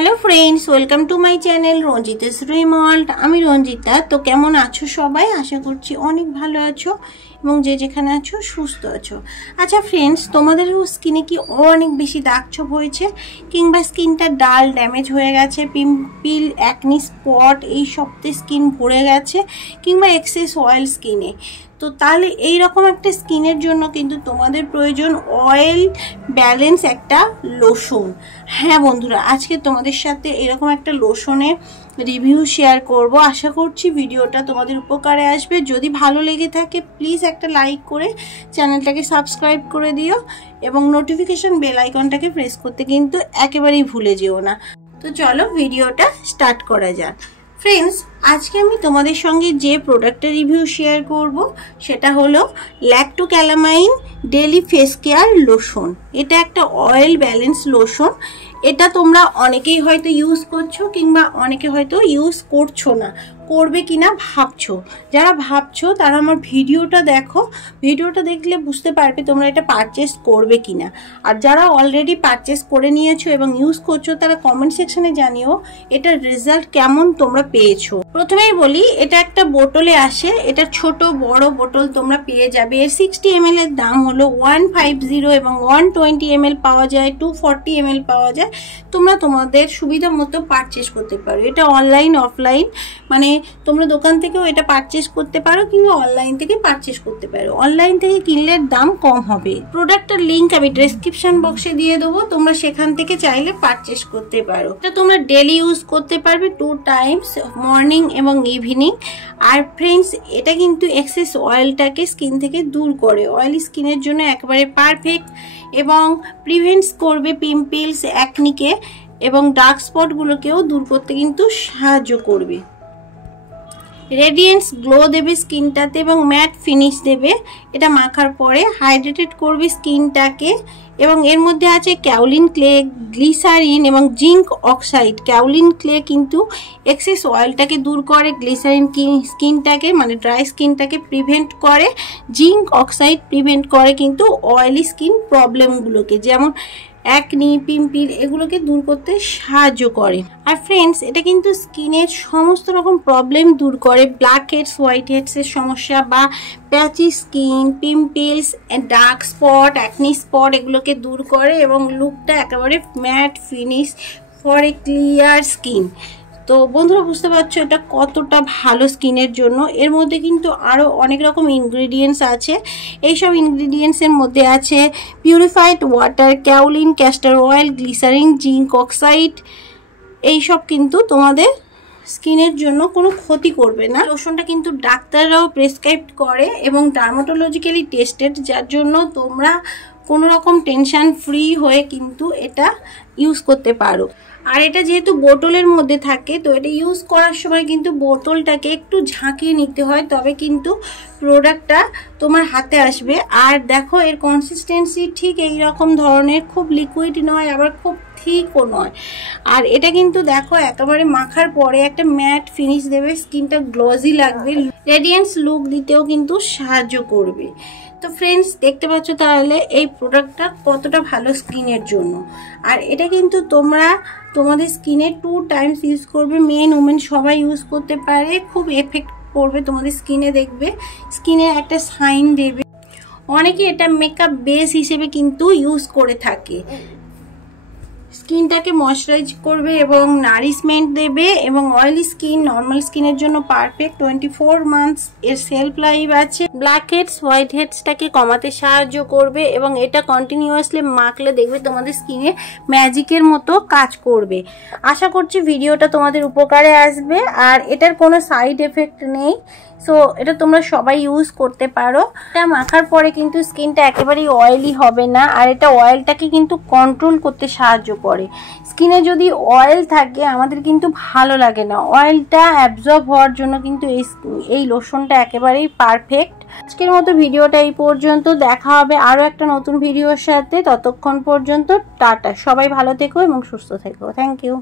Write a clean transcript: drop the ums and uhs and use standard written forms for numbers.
Hello friends welcome to my channel Ranjita's dream world. आमी रंजिता। तो केमन आछो सबाई? आशा करछि अनेक भालो आछो এবং যে যেখানে আছো সুস্থ আছো। আচ্ছা ফ্রেন্ডস, তোমাদেরও স্কিনে কি অনেক বেশি দাগ ছোপ হয়েছে কিংবা স্কিনটা ডাল ড্যামেজ হয়ে গেছে, পিম্পল অ্যাকনি স্পট এই সবতে স্কিন ভরে গেছে কিংবা এক্সেস অয়েল স্কিনে, তো তাহলে এই রকম একটা স্কিনের জন্য কিন্তু তোমাদের প্রয়োজন অয়েল ব্যালেন্স একটা লোশন। হ্যাঁ বন্ধুরা, আজকে তোমাদের সাথে এরকম একটা লোশনের রিভিউ শেয়ার করব। আশা করছি ভিডিওটা তোমাদের উপকারে আসবে। যদি ভালো লেগে থাকে প্লিজ একটা লাইক করে চ্যানেলটাকে সাবস্ক্রাইব করে দিও এবং নোটিফিকেশন বেল আইকনটাকে প্রেস করতে কিন্তু একেবারেই ভুলে যেও না। তো চলো ভিডিওটা স্টার্ট করা যাক। ফ্রেন্ডস, আজকে আমি তোমাদের সঙ্গে যে প্রোডাক্টের রিভিউ শেয়ার করব সেটা হলো Lacto Calamine daily face care lotion. এটা একটা অয়েল ব্যালেন্স লোশন। এটা তোমরা অনেকেই হয়তো ইউজ করছো কিংবা অনেকে হয়তো ইউজ করছো না, করবে কিনা ভাবছো। যারা ভাবছো তারা আমার ভিডিওটা দেখো, ভিডিওটা দেখলে বুঝতে পারবে তোমরা এটা পারচেস করবে কিনা। আর যারা অলরেডি পারচেস করে নিয়েছো এবং ইউজ করছো তারা কমেন্ট সেকশনে জানিও এটার রেজাল্ট কেমন তোমরা পেয়েছো। প্রথমেই বলি, এটা একটা বোতলে আসে, এটা ছোট বড় বোতল তোমরা পেয়ে যাবে। এর 60 ml এর দাম হলো 150 এবং 120 ml পাওয়া যায়, 240 ml পাওয়া যায়। তোমরা তোমাদের সুবিধা মতো পারচেস করতে পারো। এটা অনলাইন অফলাইন মানে তোমরা দোকান থেকেও এটা পারচেস করতে পারো কিংবা অনলাইন থেকে পারচেস করতে পারো। অনলাইন থেকে কিনলে দাম কম হবে। প্রোডাক্টের লিংক আমি ডেসক্রিপশন বক্সে দিয়ে দেবো, তোমরা সেখান থেকে চাইলে পারচেস করতে পারো। এটা তোমরা ডেলি ইউজ করতে পারবে 2 টাইমস, মর্নিং এবং ইভিনিং। আর ফ্রেন্ডস, এটা কিন্তু এক্সেস অয়েলটাকে স্কিন থেকে দূর করে, অয়েলি স্কিনের জন্য একেবারে পারফেক্ট এবং প্রিভেন্টস করবে পিম্পলস অ্যাকনিকে এবং ডার্ক স্পটগুলোকেও দূর করতে কিন্তু সাহায্য করবে। রেডিয়েন্স গ্লো দেবে স্কিনটাতে এবং ম্যাট ফিনিশ দেবে। এটা মাখার পরে হাইড্রেটেড করবে স্কিনটাকে এবং এর মধ্যে আছে ক্যাওলিন ক্লে, গ্লিসারিন এবং জিঙ্ক অক্সাইড। ক্যাওলিন ক্লে কিন্তু এক্সেস অয়েলটাকে দূর করে, গ্লিসারিন স্কিনটাকে মানে ড্রাই স্কিনটাকে প্রিভেন্ট করে, জিঙ্ক অক্সাইড প্রিভেন্ট করে কিন্তু অয়েলি স্কিন প্রবলেমগুলোকে যেমন অ্যাকনি পিম্পল এগুলোকে দূর করতে সাহায্য করে। আর ফ্রেন্ডস, এটা কিন্তু স্কিনের সমস্ত রকম প্রবলেম দূর করে, ব্ল্যাক হেডস হোয়াইট হেডসের সমস্যা বা patchy skin, pimples, dark spot, acne spot এগুলোকে দূর করে এবং লুকটা একেবারে mat finish for a clear skin. তো বন্ধুরা বুঝতে পারছো এটা কতটা ভালো স্কিনের জন্য। এর মধ্যে কিন্তু আরও অনেক রকম ইনগ্রিডিয়েন্টস আছে। এইসব ইনগ্রিডিয়েন্টসের মধ্যে আছে purified water, kaolin, castor oil, glycerin, zinc oxide. এইসব কিন্তু তোমাদের স্কিনের জন্য কোনো ক্ষতি করবে না। লোশনটা কিন্তু ডাক্তাররাও প্রেসক্রাইব করে এবং ডার্মাটোলজিক্যালি টেস্টেড, যার জন্য তোমরা কোনো রকম টেনশন ফ্রি হয়ে কিন্তু এটা ইউজ করতে পারো। আর এটা যেহেতু বোতলের মধ্যে থাকে তো এটা ইউজ করার সময় কিন্তু বোতলটাকে একটু ঝাঁকিয়ে নিতে হয়, তবে কিন্তু প্রোডাক্টটা তোমার হাতে আসবে। আর দেখো এর কনসিস্টেন্সি ঠিক এই রকম ধরনের, খুব লিকুইড নয় আবার খুব থিকও নয়। আর এটা কিন্তু দেখো একেবারে মাখার পরে একটা ম্যাট ফিনিশ দেবে, স্কিনটা গ্লজি লাগবে, রেডিয়েন্স লুক দিতেও কিন্তু সাহায্য করবে। তো ফ্রেন্ডস, দেখতে পাচ্ছ তাহলে এই প্রোডাক্টটা কতটা ভালো স্কিনের জন্য। আর এটা কিন্তু তোমরা তোমাদের স্কিনে 2 টাইমস ইউজ করবে, মেন উমেন সবাই ইউজ করতে পারে। খুব এফেক্ট পড়বে তোমাদের স্কিনে, দেখবে স্কিনে একটা সাইন দেবে। অনেকে এটা মেকআপ বেস হিসেবে কিন্তু ইউজ করে থাকে। স্কিনটাকে ময়শ্চারাইজ করবে এবং নারিশমেন্ট দেবে এবং অয়েলি স্কিন নর্মাল স্কিনের জন্য পারফেক্ট। 24 মান্থস এর সেলফ লাইফ আছে। ব্ল্যাক হেডস হোয়াইট হেডসটাকে কমাতে সাহায্য করবে এবং এটা কন্টিনিউয়াসলি মাখলে দেখবে তোমাদের স্কিনে ম্যাজিকের মতো কাজ করবে। আশা করছি ভিডিওটা তোমাদের উপকারে আসবে। আর এটার কোনো সাইড এফেক্ট নেই, সো এটা তোমরা সবাই ইউজ করতে পারো। এটা মাখার পরে কিন্তু স্কিনটা একেবারেই অয়েলি হবে না। আর এটা অয়েলটাকে কিন্তু কন্ট্রোল করতে সাহায্য করে। স্কিনে যদি অয়েল থাকে আমাদের কিন্তু ভালো লাগে না, অয়েলটা অ্যাবজর্ব হওয়ার জন্য কিন্তু এই লোশনটা একেবারেই পারফেক্ট। আজকের মতো ভিডিওটা এই পর্যন্ত, দেখা হবে আরও একটা নতুন ভিডিওর সাথে। ততক্ষণ পর্যন্ত টাটা, সবাই ভালো থেকো এবং সুস্থ থেকো। Thank you.